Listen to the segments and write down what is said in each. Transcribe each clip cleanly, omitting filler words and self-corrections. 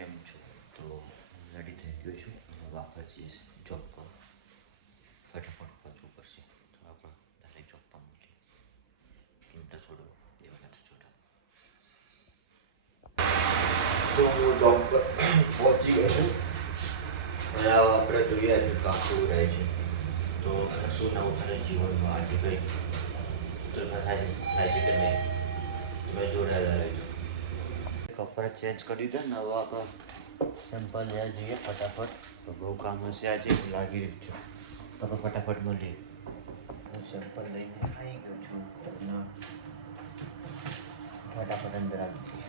કેમ છો? તો રેડી થઈ ગયો છું. વાપસ જઈશ જોબ પર. ફટાફટ પાછું કરશે તો આપણે ડાયરેક્ટ જોબ પર મૂકીએ. ચિંતા છોડો, દેવા નથી છોડા. તો હું જોબ પર પહોંચી ગયો છું. હવે આપણે જોઈએ આજે કામ કેવું રહે છે. તો શું નવું થાય જીવનમાં આજે કંઈ તો થાય છે કે નહીં તમે જોડાયેલા રહેજો. કપડાં ચેન્જ કરી દે ને હવે આપણે સિમ્પલ લેવા જઈએ ફટાફટ. તો બહુ કામ હશે આજે લાગી રહ્યું છે તો આપણે ફટાફટ મળીએ. હું સિમ્પલ લઈને આવી ગયો છું અને ફટાફટ અંદર આવી જઈએ.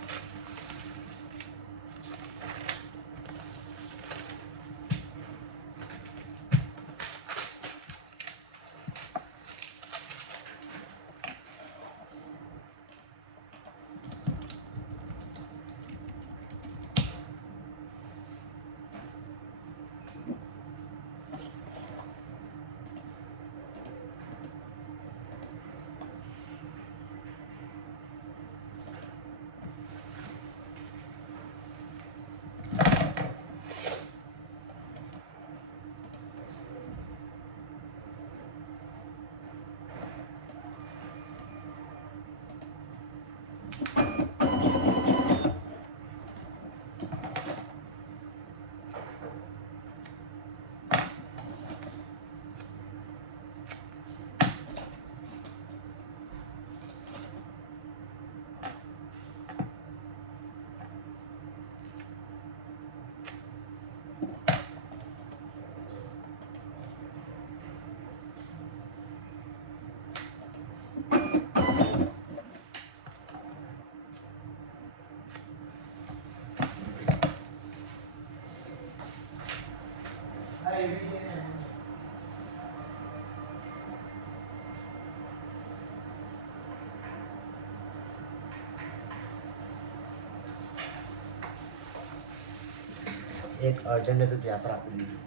એક અર્જન્ટ હતું ત્યાં પર આપી દીધું.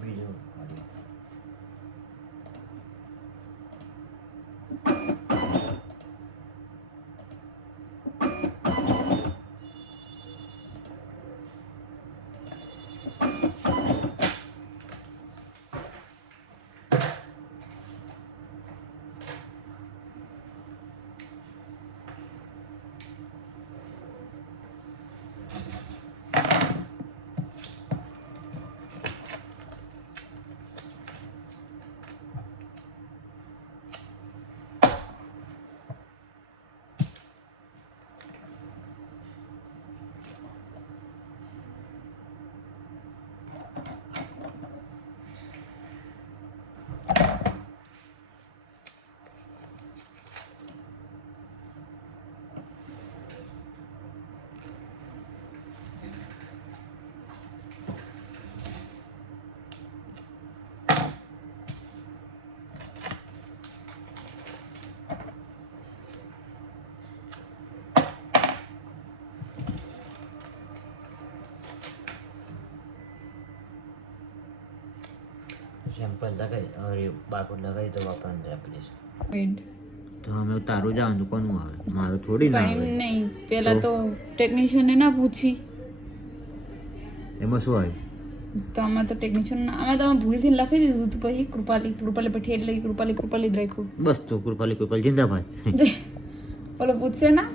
બીજું સેમ્પલ લગાવી હવે બારકોડ લગાવી તો આપણે અંદર આપી દઈશું. તો અમે તારું જવાનું કોનું આવે મારું થોડી ના આવે. નહીં પહેલા તો ટેકનિશિયનને ના પૂછી એમાં શું આવ્યું? તો આમાં તો ટેકનિશિયન આમાં તમે ભૂલથી લખી દીધું તો પછી કૃપાલી પછી એટલે કૃપાલી જ રાખ્યું. બસ તો કૃપાલી जिंदाबाद. બોલો પૂછશે ના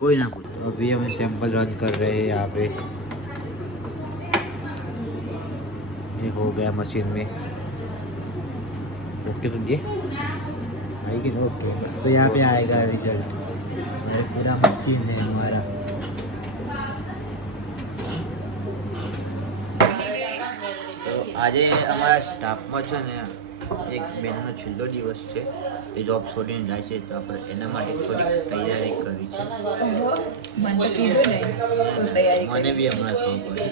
कोई ना पूछ. अभी हम सैंपल रन कर रहे हैं यहाँ पे. ये हो गया मशीन में. ओके तो ये आएगी ना. ओके तो यहाँ पे आएगा रिजल्ट. ये पूरा मशीन है हमारा. તો આજે અમારા સ્ટાફમાં છે ને એક બેનનો છેલ્લો દિવસ છે. એ જોબ છોડીને જાય છે તો આપણે એના માટે થોડીક તૈયારી કરવી છે. મને તો કીધું ને શું તૈયારી મને બી હમણાં ખબર પડી.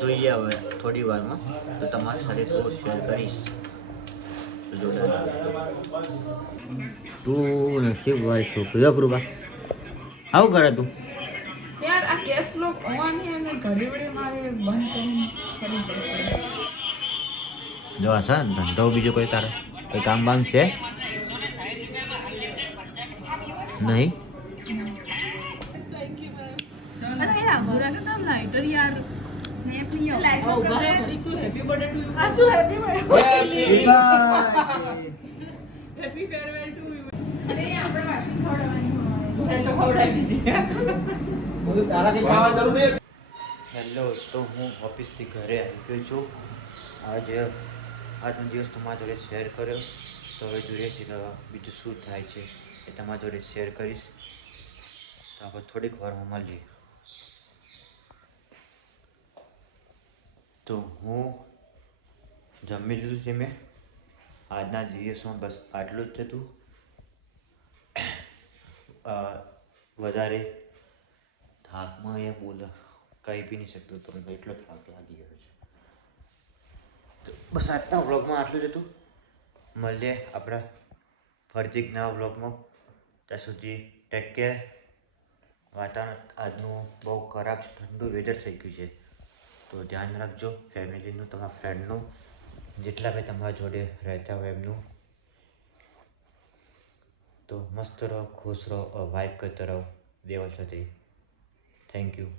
તો જોઈએ હવે થોડી વારમાં તો તમારી સાથે થોડું શેર કરીશ. તો તું નસીબવાળી છોકરી કૃપા. આવું કરે તું? યાર આ કેશ ફ્લો ઓવાની અને ઘડી વડે મારે બંધ કરીને ફરી પડે. જો આ છે ને ધંધો બીજો કોઈ તારે કોઈ કામ બામ છે નહીં? આઘું રાખે તો લાઇટર યાર સ્નેપ નહીં આવે light happy birthday to you happy farewell to you અરે આપણે વાસી ખવડાવવાની હોય એ તો ખવડાવી દીધી હેલો, તો હું ઓફિસથી ઘરે આવી ગયો છું. આજનો દિવસ તમારા જોડે શેર કર્યો. તો હવે જોઈએ છે કે બીજું શું થાય છે એ તમારા જોડે શેર કરીશ. તો આપણે થોડીક વારમાં મળીએ. તો હું જમી લીધું છે મેં. આજના દિવસમાં બસ આટલું જ હતું. વધારે થાકમાં એ બોલ કહી બી નહીં શકતો તો એટલો થાક લાગી ગયો છે. તો બસ આજના વ્લોગમાં આટલું જ હતું. મળીએ આપણા ફરીથી નવા વ્લોગમાં. ત્યાં સુધી ટેક કેર. વાતાવરણ આજનું બહુ ખરાબ છે, ઠંડુ વેધર થઈ ગયું છે. તો ધ્યાન રાખજો ફેમિલીનું, તમારા ફ્રેન્ડનું, જેટલા બી તમારા જોડે રહેતા હોય એમનું. તો મસ્ત રહો, ખુશ રહો, વાઇબ કરતા રહો દેવલ સાથે. Thank you.